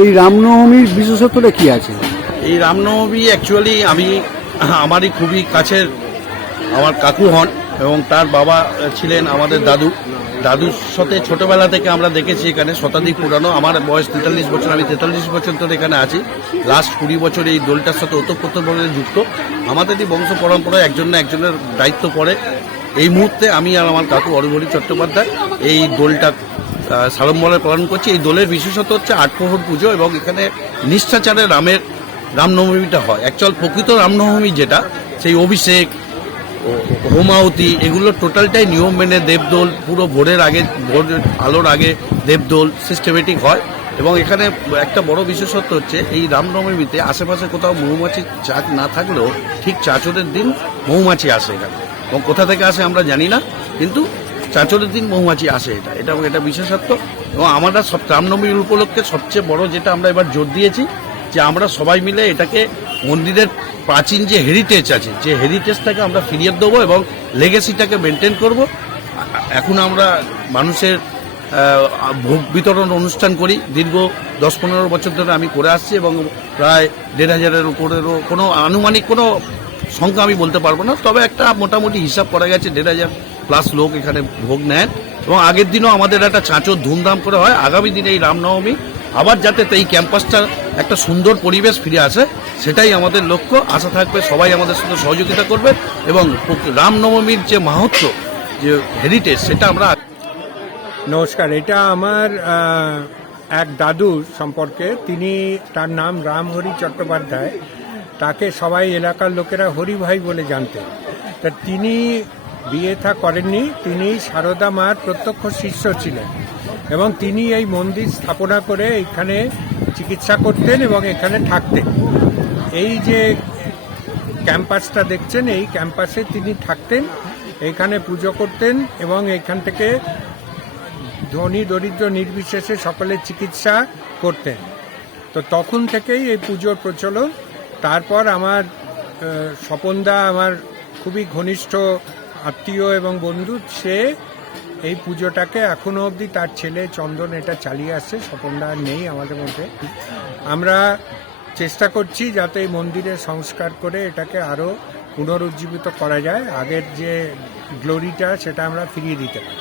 এই রামনবমীর বিশেষত্বটা কি আছে? এই রামনবমী অ্যাকচুয়ালি আমারই খুবই কাছের আমার কাকু হন এবং তার বাবা ছিলেন আমাদের দাদুর সাথে ছোটবেলা থেকে আমরা দেখেছি। এখানে শতাধিক পুরানো, আমার বয়স 43 বছর, আমি 43 বছর ধরে এখানে আছি। লাস্ট 20 বছর এই দোলটার সাথে ওতপ্রোতভাবে যুক্ত। আমাদেরই বংশ পরম্পরায় একজনের দায়িত্ব পড়ে। এই মুহূর্তে আমি আর আমার কাকু অরুণহরি চট্টোপাধ্যায় এই দোলটা সাড়ম্বরে পালন করছি। এই দোলের বিশেষত হচ্ছে আটপ্রহর পুজো এবং এখানে নিষ্ঠাচারে রামনবমীটা হয়। অ্যাকচুয়াল প্রকৃত রামনবমী যেটা, সেই অভিষেক, হোমাহুতি, এগুলো টোটালটাই নিয়ম মেনে দেবদোল পুরো ভোরের আলোর আগে দেবদোল সিস্টেমেটিক হয়। এবং এখানে একটা বড় বিশেষত্ব হচ্ছে এই রামনবমীতে আশেপাশে কোথাও মৌমাছির চাক না থাকলেও ঠিক চাঁচরের দিন মৌমাছি আসে এখানে, এবং কোথা থেকে আসে আমরা জানি না, কিন্তু চাঁচরের দিন মৌমাছি আসে। এটা বিশেষত্ব। এবং আমরা রামনবমীর উপলক্ষে সবচেয়ে বড় যেটা আমরা এবার জোর দিয়েছি যে আমরা সবাই মিলে এটাকে মন্দিরের প্রাচীন যে হেরিটেজ আছে, যে হেরিটেজটাকে আমরা ফিরিয়ে দেবো এবং লেগেসিটাকে মেনটেন করব। এখন আমরা মানুষের ভোগ বিতরণ অনুষ্ঠান করি, দীর্ঘ 10-15 বছর ধরে আমি করে আসছি এবং প্রায় 1500-এর উপরেরও কোনো আনুমানিক কোনো সংখ্যা আমি বলতে পারবো না, তবে একটা মোটামুটি হিসাব করা গেছে 1500+ লোক এখানে ভোগ নেন। এবং আগের দিনও আমাদের একটা ছাঁচর ধুমধাম করে হয়। আগামী দিনে এই রামনবমী আবার যাতে এই ক্যাম্পাসটা একটা সুন্দর পরিবেশ ফিরে আসে, সেটাই আমাদের লক্ষ্য। আশা থাকবে সবাই আমাদের সাথে সহযোগিতা করবে এবং রামনবমীর যে মাহাত্ম্য, যে হেরিটেজ, সেটা আমরা। নমস্কার, এটা আমার এক দাদুর সম্পর্কে। তার নাম রামহরি চট্টোপাধ্যায়। তাকে সবাই এলাকার লোকেরা হরি ভাই বলে জানতেন। তা তিনি বিয়ে থা করেননি, তিনি সারদা মার প্রত্যক্ষ শিষ্য ছিলেন এবং তিনি এই মন্দির স্থাপনা করে এখানে চিকিৎসা করতেন এবং এখানে থাকতেন। এই যে ক্যাম্পাসটা দেখছেন, এই ক্যাম্পাসে তিনি থাকতেন, এখানে পুজো করতেন এবং এখান থেকে ধনী দরিদ্র নির্বিশেষে সকলের চিকিৎসা করতেন। তো তখন থেকেই এই পুজোর প্রচলন। তারপর আমার স্বপনদা, আমার খুবই ঘনিষ্ঠ আত্মীয় এবং বন্ধু, সে এই পুজোটাকে এখনো অবধি তার ছেলে চন্দন এটা চালিয়ে আসছে। স্বপনদা নেই আমাদের মধ্যে। আমরা চেষ্টা করছি যাতে এই মন্দিরে সংস্কার করে এটাকে আরও পুনরুজ্জীবিত করা যায়, আগের যে গ্লোরিটা সেটা আমরা ফিরিয়ে দিতে পারি।